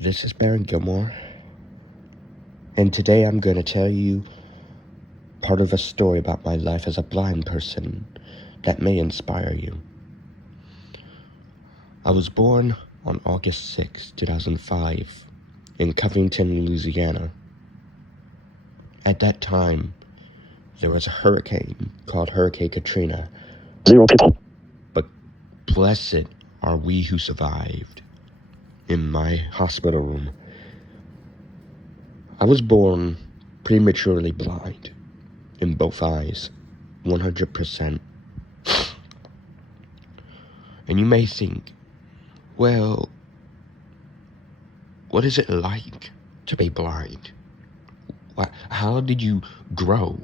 This is Baron Gilmore, and today I'm going to tell you part of a story about my life as a blind person that may inspire you. I was born on August 6, 2005, in Covington, Louisiana. At that time, there was a hurricane called Hurricane Katrina. 0 people. But blessed are we who survived. In my hospital room, I was born prematurely blind in both eyes, 100%. And you may think, well, what is it like to be blind? How did you grow?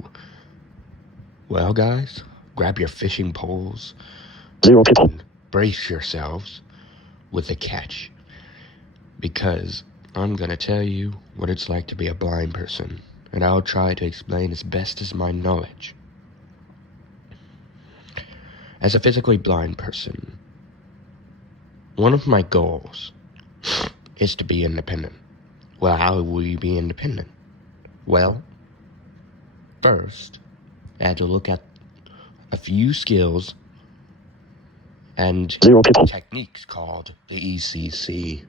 Well, guys, grab your fishing poles. 0 people. And brace yourselves with a catch. Because I'm going to tell you what it's like to be a blind person. And I'll try to explain as best as my knowledge. As a physically blind person, one of my goals is to be independent. Well, how will you be independent? Well, first, I had to look at a few skills and 0 people. techniques called the ECC,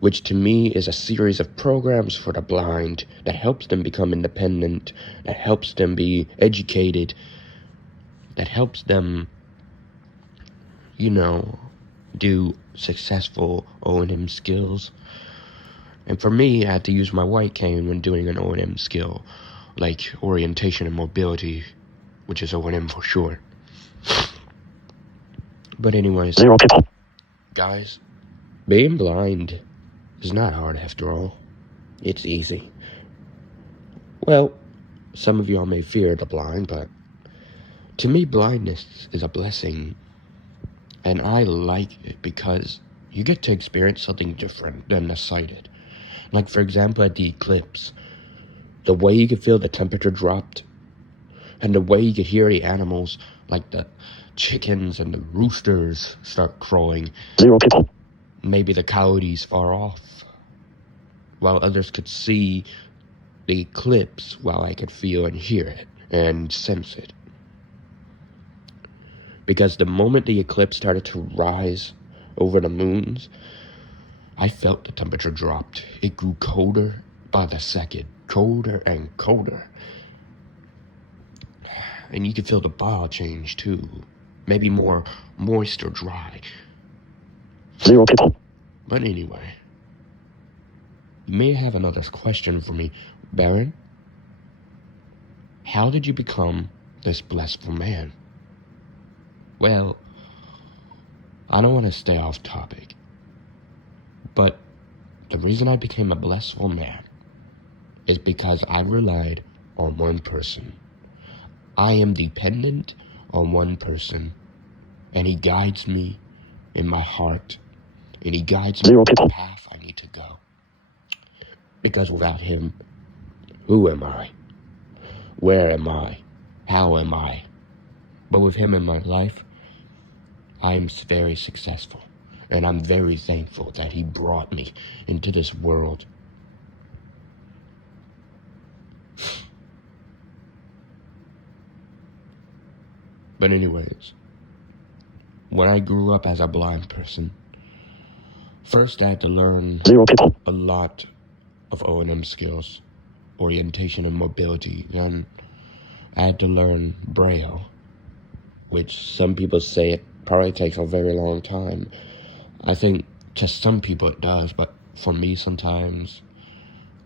which to me is a series of programs for the blind that helps them become independent, that helps them be educated, that helps them, do successful O&M skills. And for me, I had to use my white cane when doing an O&M skill, like orientation and mobility, which is O&M for short. But anyways, 0 people. guys, being blind is not hard after all. It's easy. Well, some of y'all may fear the blind, but to me, blindness is a blessing. And I like it because you get to experience something different than the sighted. Like, for example, at the eclipse, the way you could feel the temperature dropped, and the way you could hear the animals, like the chickens and the roosters, start crowing. 0 people. Maybe the coyotes far off, while others could see the eclipse, while I could feel and hear it and sense it. Because the moment the eclipse started to rise over the moons, I felt the temperature dropped. It grew colder by the second, colder and colder. And you could feel the bar change too. Maybe more moist or dry. 0 people. But anyway, you may have another question for me, Baron. How did you become this blissful man? Well, I don't want to stay off topic, but the reason I became a blissful man is because I relied on one person. I am dependent on one person, and he guides me in my heart, and he guides me 0 on the people. path I need to go. Because without him, who am I? Where am I? How am I? But with him in my life, I am very successful, and I'm very thankful that he brought me into this world. But anyways, when I grew up as a blind person, first I had to learn 0 people. a lot of O&M skills, orientation and mobility. Then I had to learn Braille, which some people say it probably takes a very long time. I think to some people it does, but for me sometimes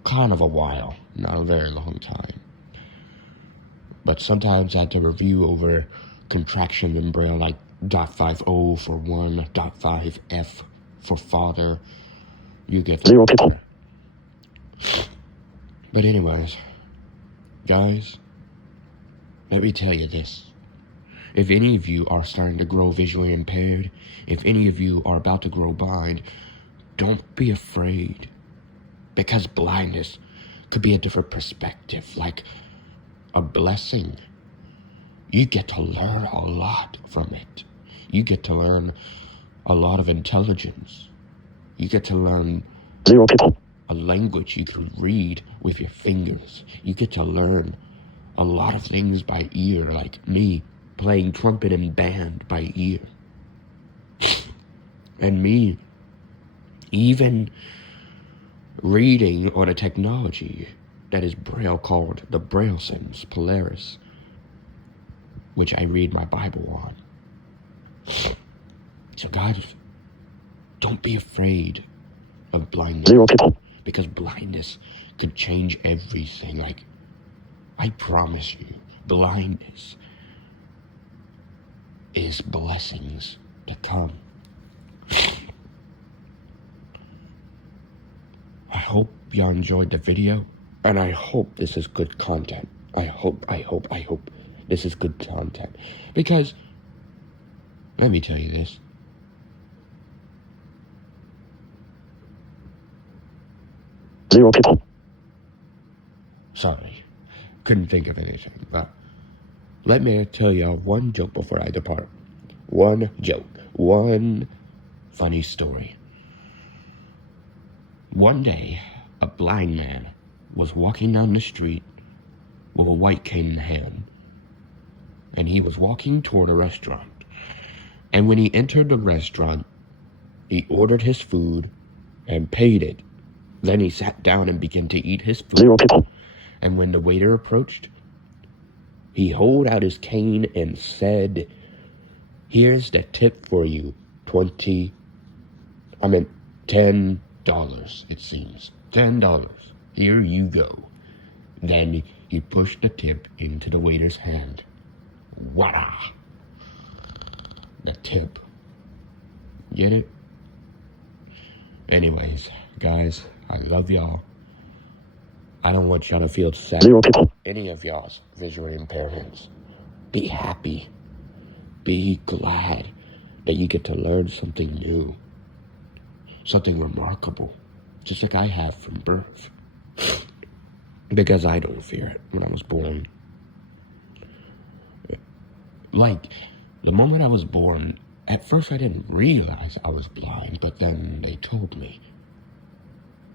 kind of a while, not a very long time. But sometimes I had to review over contraction in Braille, like .50 for 1, .5F for father. You get the 0 people. But anyways, guys, let me tell you this. If any of you are starting to grow visually impaired, if any of you are about to grow blind, don't be afraid. Because blindness could be a different perspective, like a blessing. You get to learn a lot from it. You get to learn a lot of intelligence. You get to learn 0 people. a language you can read with your fingers. You get to learn a lot of things by ear, like me playing trumpet in band by ear. And me even reading on a technology that is Braille called the Braille Sims Polaris, which I read my Bible on. So guys, don't be afraid of blindness. 0 people. Because blindness could change everything. Like, I promise you, blindness is blessings to come. I hope y'all enjoyed the video, and I hope this is good content. I hope this is good content. Because, let me tell you this. Zero people. Sorry, couldn't think of anything, but let me tell y'all one joke before I depart. One joke. One funny story. One day, a blind man was walking down the street with a white cane in hand, and he was walking toward a restaurant. And when he entered the restaurant, he ordered his food and paid it. Then he sat down and began to eat his food. 0 people. And when the waiter approached, he held out his cane and said, "Here's the tip for you, $10, it seems. $10. Here you go." Then he pushed the tip into the waiter's hand. Voila! The tip. Get it? Anyways, guys, I love y'all. I don't want y'all to feel sad. 0 people. Any of y'all's visual impairments. Be happy. Be glad that you get to learn something new. Something remarkable. Just like I have from birth. Because I don't fear it when I was born. Like, the moment I was born, at first I didn't realize I was blind, but then they told me.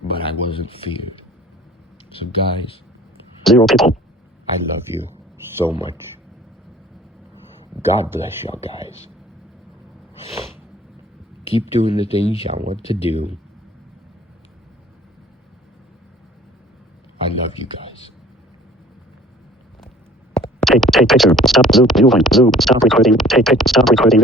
But I wasn't feared. So guys, 0 people. I love you so much. God bless y'all guys. Keep doing the things y'all want to do. I love you guys. Take picture. Stop. Zoom. Viewfind. Zoom. Stop recording. Stop recording.